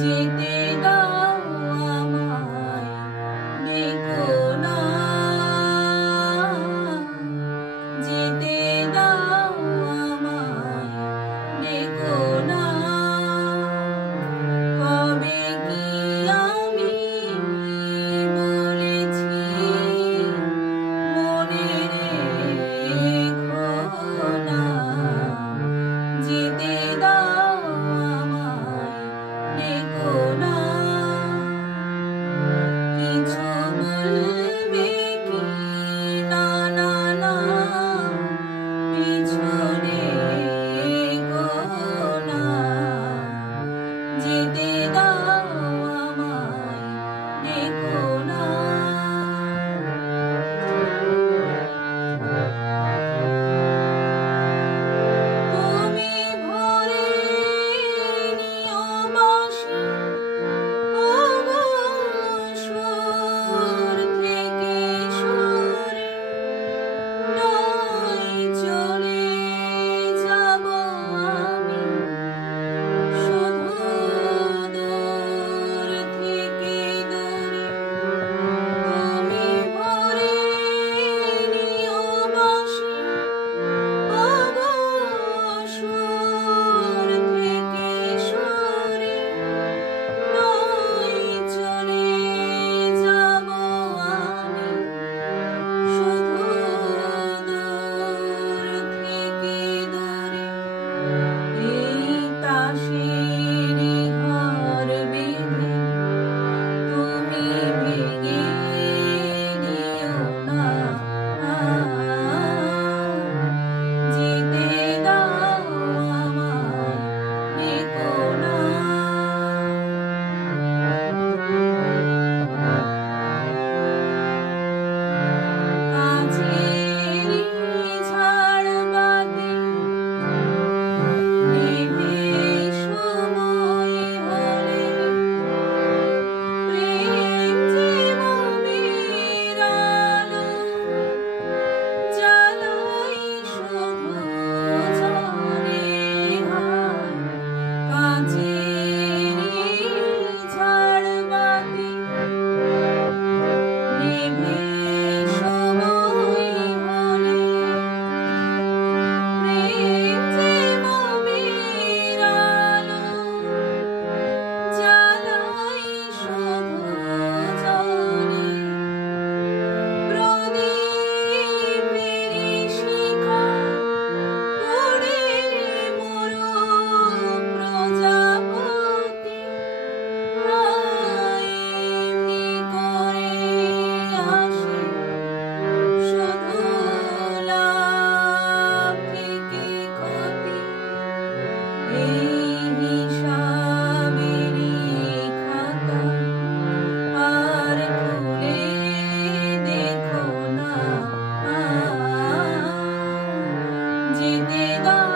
যেতে দাও আমায়, ডেকো না, যেতে দাও আমায়, ডেকো না। কবে কি আমি বলেছি মনে রেখো না, যেতে দাও আমায়, ডেকো না। কিছু বলবে কি না না না, পিছু রেখো না, যেতে দাও আমায়, ডেকো না। তুমি ভরে নিও বাঁশি, ওগো সুর থেকে সুরে, নয় চলে যাব আমি, শুধু দূর থেকে দূরে। তুমি ভরে নিও বাঁশি, ওগো সুর থেকে সুরে, নয় চলে যাব আমি, শুধু দূর থেকে দূরে। এই তাসেরই ঘর বেঁধে তুমি ভেঙে দিও না, যেতে দাও আমায়, ডেকো না। কাছেরই ঝাড়বাতি নিভে সময় হলে, প্রেম যে মোমের আলো, জ্বালাই শুধু ঝরে হায়। কাছেরই ঝাড়বাতি নিভে সময় হলে, প্রেম যে মোমের আলো, জ্বালাই শুধু জ্বলে। প্রদীপেরই শিখায় পুড়ে মরো প্রজাপতি, এমনি করে আসে শুধু লাভ থেকে ক্ষতি। এই হিসাবেরই খাতা আর খুলে দেখো না, যেতে দাও